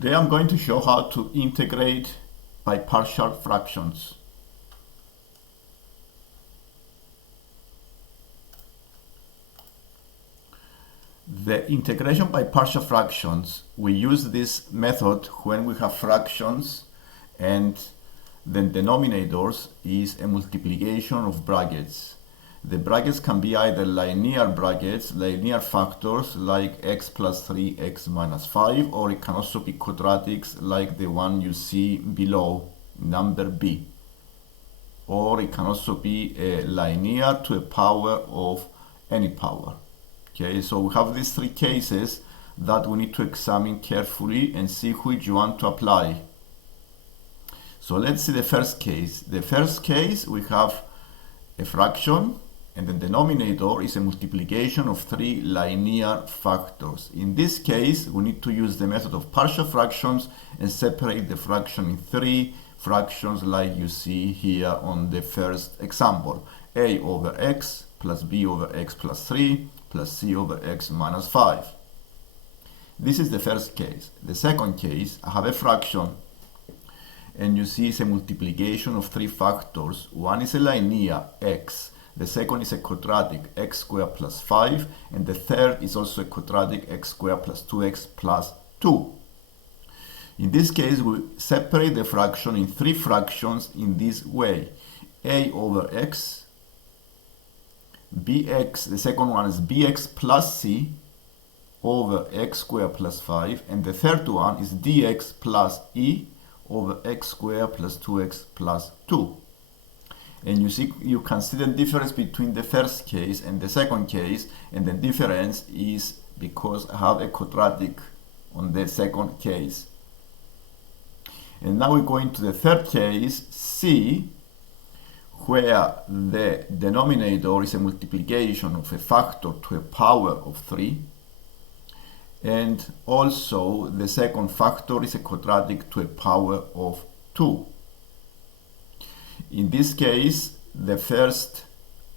Today I'm going to show how to integrate by partial fractions. The integration by partial fractions, we use this method when we have fractions and the denominators is a multiplication of brackets. The brackets can be either linear brackets, linear factors like x plus 3, x minus 5, or it can also be quadratics like the one you see below, number B. Or it can also be a linear to a power of any power. Okay, so we have these three cases that we need to examine carefully and see which you want to apply. So let's see the first case. The first case, we have a fraction and the denominator is a multiplication of three linear factors. In this case, we need to use the method of partial fractions and separate the fraction in three fractions like you see here on the first example. A over x plus b over x plus 3 plus c over x minus 5. This is the first case. The second case, I have a fraction and you see it's a multiplication of three factors. One is a linear x, the second is a quadratic x squared plus 5, and the third is also a quadratic x squared plus 2x plus 2. In this case, we separate the fraction in three fractions in this way. A over x, bx, the second one is bx plus c over x squared plus 5, and the third one is dx plus e over x squared plus 2x plus 2. And you see, you can see the difference between the first case and the second case, and the difference is because I have a quadratic on the second case. And now we go into the third case, C, where the denominator is a multiplication of a factor to a power of 3, and also the second factor is a quadratic to a power of 2. In this case, the first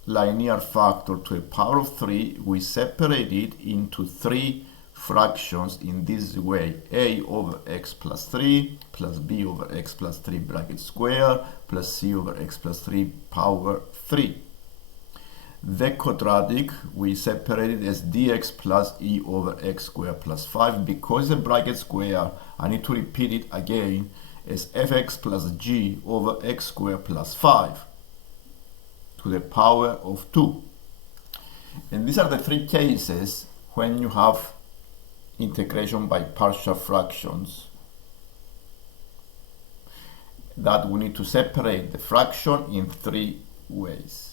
linear factor to a power of 3, we separate it into three fractions in this way: a over x plus 3 plus b over x plus 3 bracket square plus c over x plus 3 power 3. The quadratic, we separate it as dx plus e over x squared plus 5. Because the bracket square, I need to repeat it again as fx plus g over x squared plus 5 to the power of 2. And these are the three cases when you have integration by partial fractions, that we need to separate the fraction in three ways.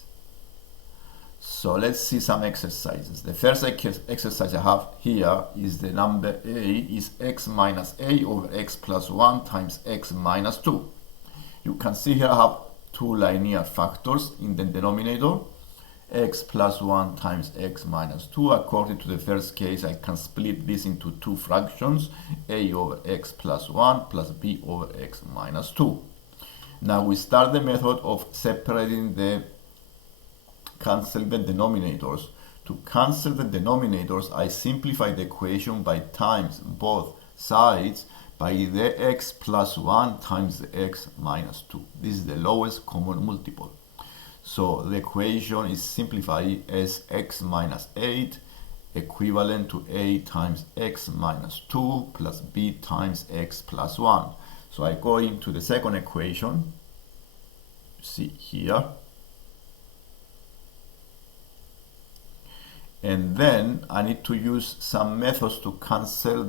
So let's see some exercises. The first exercise I have here is the number a is x minus a over x plus 1 times x minus 2. You can see here I have two linear factors in the denominator, x plus 1 times x minus 2. According to the first case, I can split this into two fractions, a over x plus 1 plus b over x minus 2. Now we start the method of separating cancel the denominators. To cancel the denominators, I simplify the equation by times both sides by the x plus 1 times the x minus 2. This is the lowest common multiple. So the equation is simplified as x minus 8 equivalent to a times x minus 2 plus b times x plus 1. So I go into the second equation, see here, and then I need to use some methods to cancel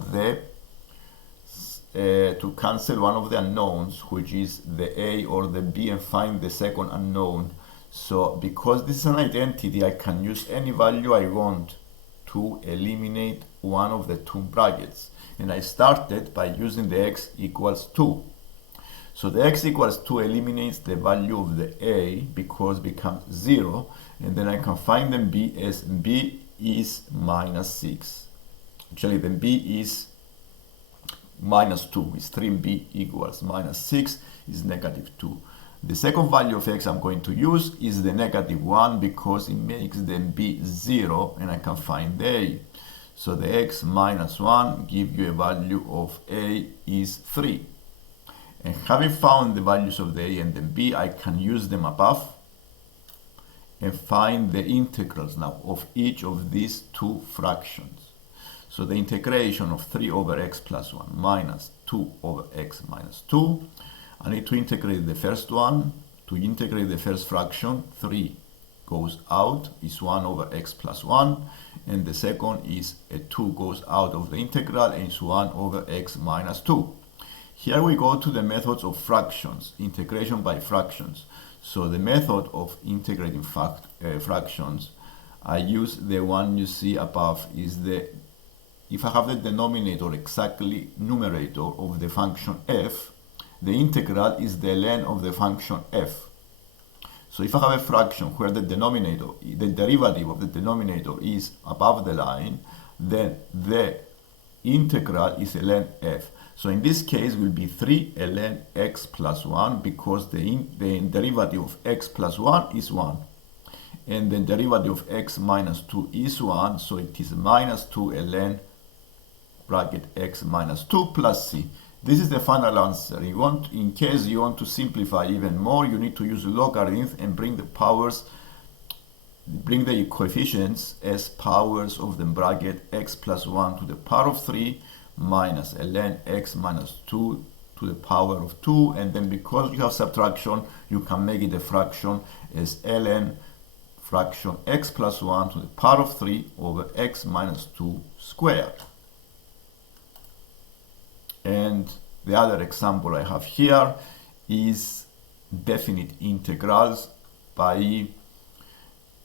one of the unknowns, which is the a or the b, and find the second unknown. So because this is an identity, I can use any value I want to eliminate one of the two brackets. And I started by using the x equals 2. So the x equals 2 eliminates the value of the a because it becomes 0, and then I can find the b as b is minus 6. Actually, the b is minus 2, is 3b equals minus 6 is negative 2. The second value of x I'm going to use is the negative 1 because it makes the b 0 and I can find the a. So the x minus 1 give you a value of a is 3. And having found the values of the a and the b, I can use them above and find the integrals now of each of these two fractions. So the integration of 3 over x plus 1 minus 2 over x minus 2. I need to integrate the first one. To integrate the first fraction, 3 goes out, is 1 over x plus 1. And the second is a 2 goes out of the integral and is 1 over x minus 2. Here we go to the methods of fractions, integration by fractions. So the method of integrating fractions, I use the one you see above, is if I have the denominator exactly numerator of the function f, the integral is the ln of the function f. So if I have a fraction where the denominator, the derivative of the denominator is above the line, then the integral is ln f. So in this case will be 3 ln x plus 1 because the derivative of x plus 1 is 1. And the derivative of x minus 2 is 1, so it is minus 2 ln bracket x minus 2 plus c. This is the final answer. In case you want to simplify even more, you need to use logarithms and bring the coefficients as powers of the bracket x plus 1 to the power of 3 minus ln x minus 2 to the power of 2, and then because you have subtraction, you can make it a fraction as ln fraction x plus 1 to the power of 3 over x minus 2 squared. And the other example I have here is definite integrals by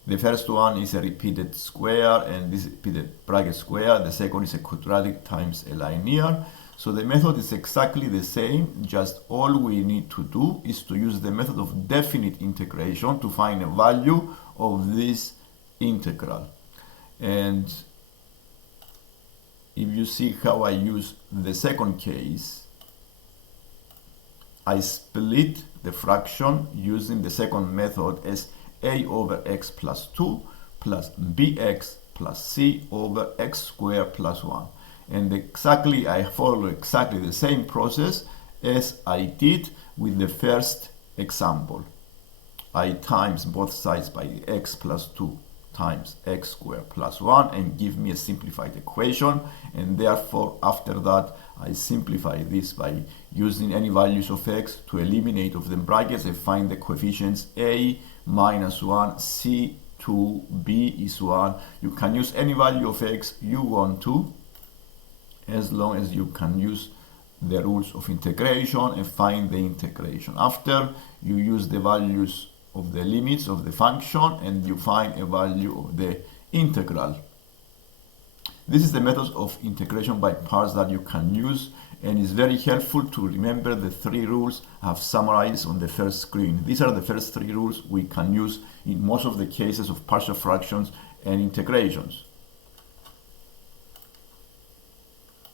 the first one is a repeated square and this repeated bracket square. The second is a quadratic times a linear. So the method is exactly the same, just all we need to do is to use the method of definite integration to find a value of this integral. And if you see how I use the second case, I split the fraction using the second method as a over x plus 2 plus bx plus c over x squared plus 1. And I follow exactly the same process as I did with the first example. I times both sides by x plus 2 times x squared plus 1 and give me a simplified equation, and therefore after that I simplify this by using any values of x to eliminate of the brackets and find the coefficients a minus 1, c 2, b is 1. You can use any value of x you want to, as long as you can use the rules of integration and find the integration. After you use the values of the limits of the function and you find a value of the integral. This is the method of integration by parts that you can use, and is very helpful to remember the 3 rules I have summarized on the first screen. These are the first 3 rules we can use in most of the cases of partial fractions and integrations.